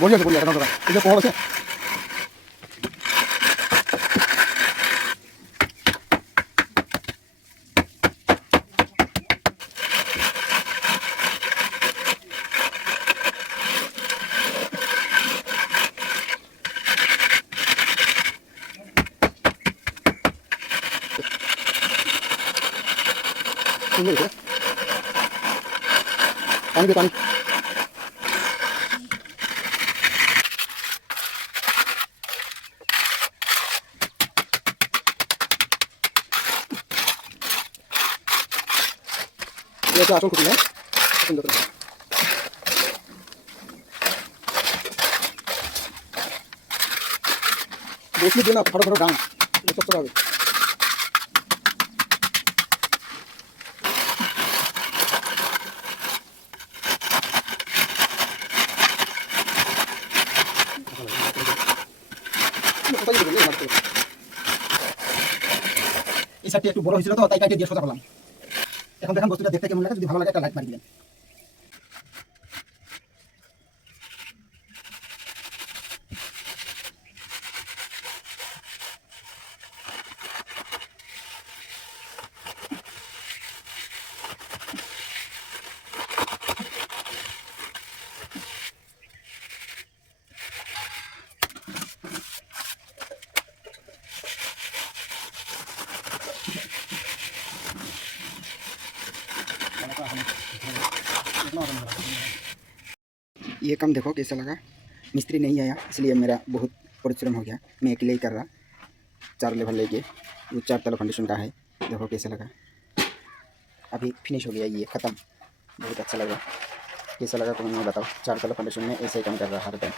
बढ़िया से बढ़िया इधर पहुंच से पानी दे पानी ये क्या आसन कुटी है सुंदर दोस्ती देना फटो फटो डांग ये सब सब এই সাইডটা একটু বড় হয়েছিল তো তাই কাটে দিয়ে সোজা করলাম এখন দেখেন বস্তুটা দেখতে কেমন লাগে যদি ভালো লাগে একটা লাইক মারি দিবেন ये काम देखो कैसा लगा। मिस्त्री नहीं आया इसलिए मेरा बहुत परिश्रम हो गया। मैं अकेले ही कर रहा 4 लेवल लेके वो 4 तला फाउंडेशन का है। देखो कैसा लगा। अभी फिनिश हो गया ये ख़त्म। बहुत अच्छा लगा। कैसा लगा तो मैं बताओ। 4 तला फाउंडेशन में ऐसे ही काम कर रहा हर टाइम।